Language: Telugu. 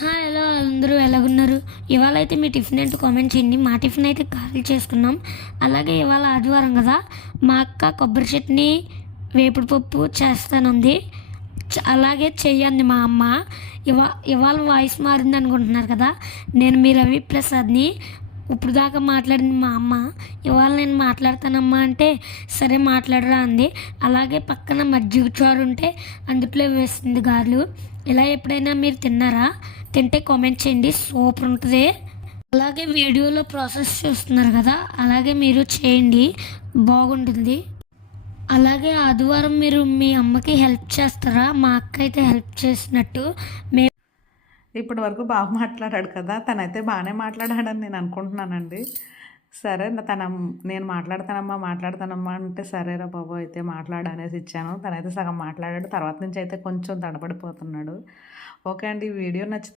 హాయ్ హలో అందరూ ఎలాగున్నారు? ఇవాళ అయితే మీ టిఫిన్ ఏంటో కామెంట్ చేయండి. మా టిఫిన్ అయితే గారెలు చేసుకున్నాం. అలాగే ఇవాళ ఆదివారం కదా, మా అక్క కొబ్బరి చట్నీ వేపుడు పప్పు చేస్తానంది. అలాగే చెయ్యండి మా అమ్మ. ఇవాళ వాయిస్ మారింది అనుకుంటున్నారు కదా, నేను మీ రవి ప్రసాద్ని. ఇప్పుడు దాకా మాట్లాడింది మా అమ్మ. ఇవాళ నేను మాట్లాడతానమ్మా అంటే సరే మాట్లాడరా అంది. అలాగే పక్కన మజ్జిగ చారు ఉంటే అందుట్లో వేస్తుంది గారెలు. ఇలా ఎప్పుడైనా మీరు తిన్నారా? తింటే కామెంట్ చేయండి, సూపర్ ఉంటుంది. అలాగే వీడియోలో ప్రాసెస్ చూస్తున్నారు కదా, అలాగే మీరు చేయండి, బాగుంటుంది. అలాగే ఆదివారం మీరు మీ అమ్మకి హెల్ప్ చేస్తారా? మా అక్క అయితే హెల్ప్ చేసినట్టు. ఇప్పటి వరకు బాగా మాట్లాడాడు కదా, తనైతే బాగానే మాట్లాడాడని నేను అనుకుంటున్నానండి. సరే నేను మాట్లాడతానమ్మా అంటే సరేరా బాబు అయితే మాట్లాడనేసి ఇచ్చాను. తనైతే సగం మాట్లాడాడు, తర్వాత నుంచి అయితే కొంచెం తడబడిపోతున్నాడు. ఓకే అండి, వీడియో నచ్చి